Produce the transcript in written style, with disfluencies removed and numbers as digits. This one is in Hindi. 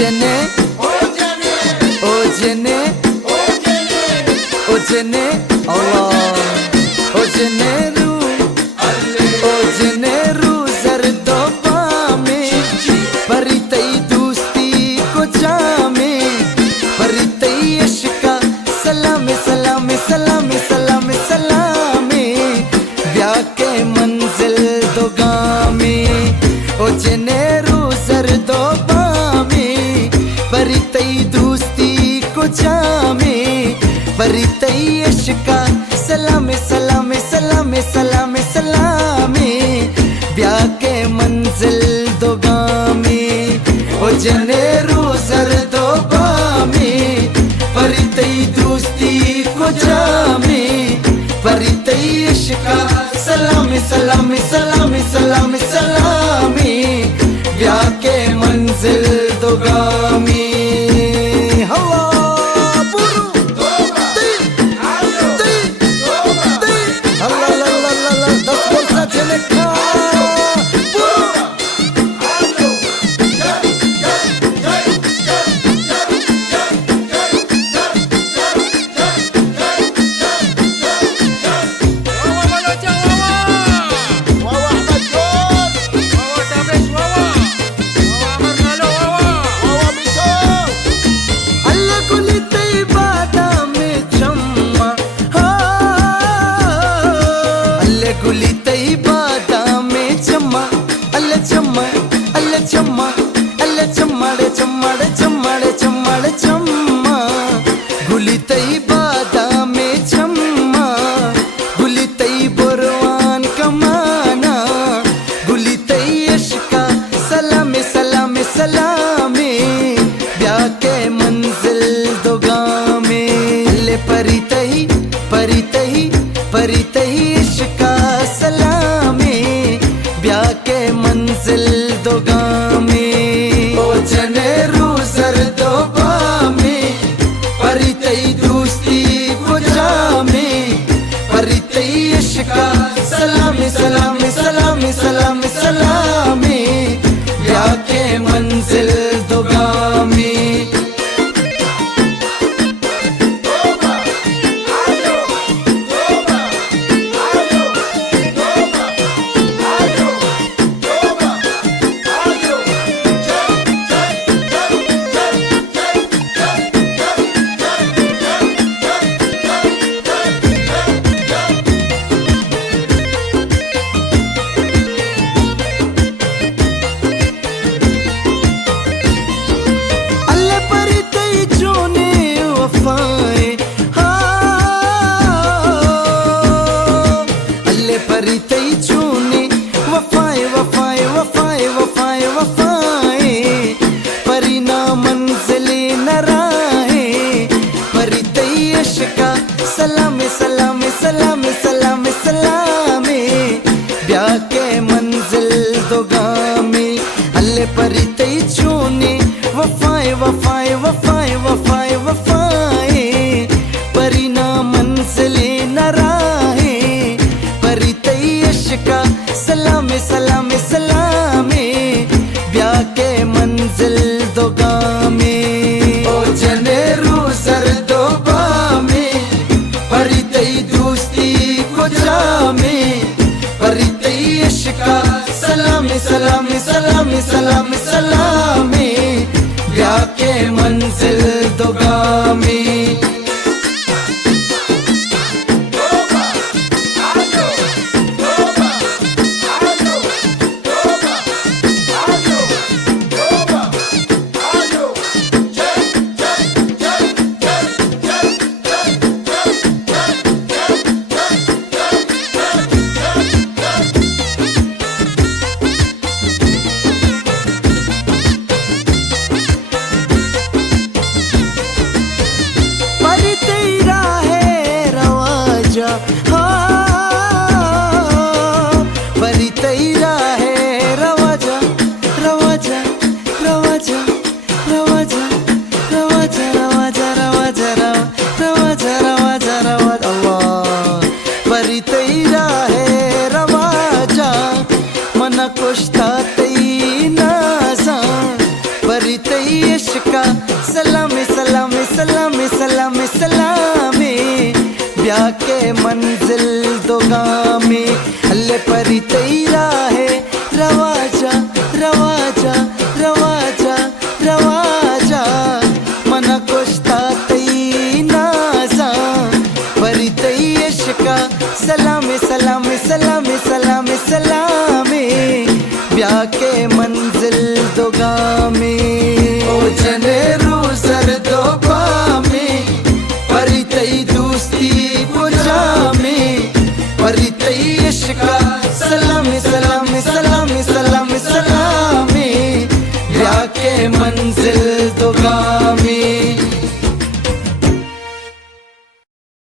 Ojene, ojene, ojene, Allah, ojene ru zardoba mein, परितई दोस्ती को जामे, परितई इश्का Salameh Salameh Salameh Salameh Salameh, ब्याह के मंजिल दो गामे, ojene ru zardoba mein, परितई दोस्ती को जामे, परितई इश्का Salameh Salameh Salameh Salameh Salameh, ब्याह के मंजिल दो गामे, ojene ru zardoba mein, परितई दोस्ती को जामे, परितई इश्का Salameh Salameh Salameh Salameh Salameh, ब्याह के मंजिल दो गामे। गुली तई बादाम में चम्मा अल्ले चम्मा अल्ले चम्मा अल्ले चम्माड़े चम्माड़े चम्माड़े चम्माड़े चम्मा, गुली तई बादाम में चम्मा, गुली तई बुरवान कमाना, गुली तई इश्का सलामे सलामे सलामे, ब्याह के मंजिल दो गामे, अल्ले परितई परितई परितई इश्का सलामे, ब्याह के मंजिल दो गामे, ojene ru zardoba mein, परितई दोस्ती को जामे, परितई इश्का Salameh Salameh Salameh Salameh Salameh, ब्याह के मंजिल दो गामे। परितई चूने वफाए वफाए वफाए वफाए वफाए, परिना मंजिले न राहे, परितई इश्का Salameh Salameh Salameh Salameh Salameh, ब्याह के मंजिल दो गामे, अल्ले परितई चूने वफाए वफाए वफाए वफाए वफाए, परिना मंजिले न राहे, परितई इश्का सलामे सलामे सलामे, ब्याह के मंजिल दो गामे, ojene ru zardoba mein, परितई दोस्ती को जामे, परितई इश्का Salameh Salameh Salameh Salameh Salameh, ब्याह के मंजिल दो गामे। परितई राहे रवाजा रवाजा रवाजा रवाजा रवाजा रवाजा रवाजा रवाजा रवाजा रवाजा, अल्लाह परितई राहे रवाजा, मना कुश्ता तई नाजा, परितई इश्क के मंजिल दोगामी अल्ले परी तेरा है रवाजा रवाजा रवाजा रवाजा मना कोश्ता तई नाजा परी तई इश्का सलामी सलामी सलामी सलामी सलामी ब्याह के मंजिल दोगामी ओ जने रू सरदो पामी परी तई दोस्ती बुझामी परी तई इश्का सलामी सलामी सलामी सलामी सलामी ब्याह के मंजिल दोगामी।